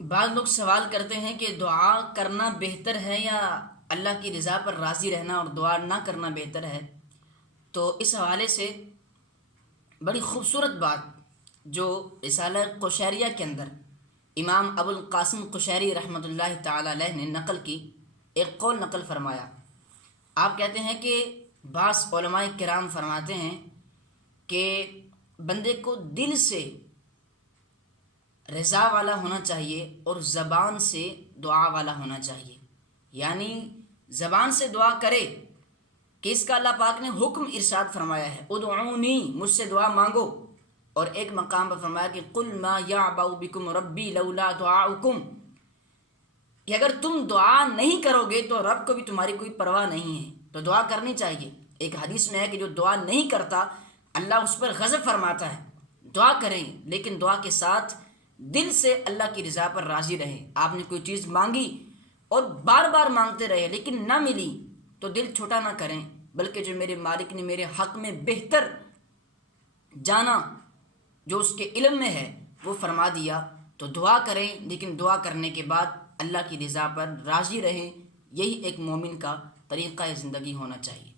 بعض لوگ سوال کرتے ہیں کہ دعا کرنا بہتر ہے یا اللہ کی رضا پر راضی رہنا اور دعا نہ کرنا بہتر ہے۔ تو اس حوالے سے بڑی خوبصورت بات جو رسالہ قشیریہ کے اندر امام ابو القاسم قشیری رحمۃ اللہ تعالی علیہ نے نقل کی، ایک قول نقل فرمایا۔ آپ کہتے ہیں کہ بعض علماء کرام فرماتے ہیں کہ بندے کو دل سے رضا والا ہونا چاہیے اور زبان سے دعا والا ہونا چاہیے، یعنی زبان سے دعا کرے کہ اس کا اللہ پاک نے حکم ارشاد فرمایا ہے، ادعونی، مجھ سے دعا مانگو، اور ایک مقام پر فرمایا کہ قل ما یعبأ بکم ربی لولا دعاؤکم، کہ اگر تم دعا نہیں کرو گے تو رب کو بھی تمہاری کوئی پرواہ نہیں ہے، تو دعا کرنی چاہیے۔ ایک حدیث میں ہے کہ جو دعا نہیں کرتا اللہ اس پر غضب فرماتا ہے۔ دعا کریں لیکن دعا کے ساتھ دل سے اللہ کی رضا پر راضی رہیں۔ آپ نے کوئی چیز مانگی اور بار بار مانگتے رہے لیکن نہ ملی تو دل چھوٹا نہ کریں، بلکہ جو میرے مالک نے میرے حق میں بہتر جانا، جو اس کے علم میں ہے وہ فرما دیا، تو دعا کریں، لیکن دعا کرنے کے بعد اللہ کی رضا پر راضی رہیں۔ یہی ایک مومن کا طریقہ زندگی ہونا چاہیے۔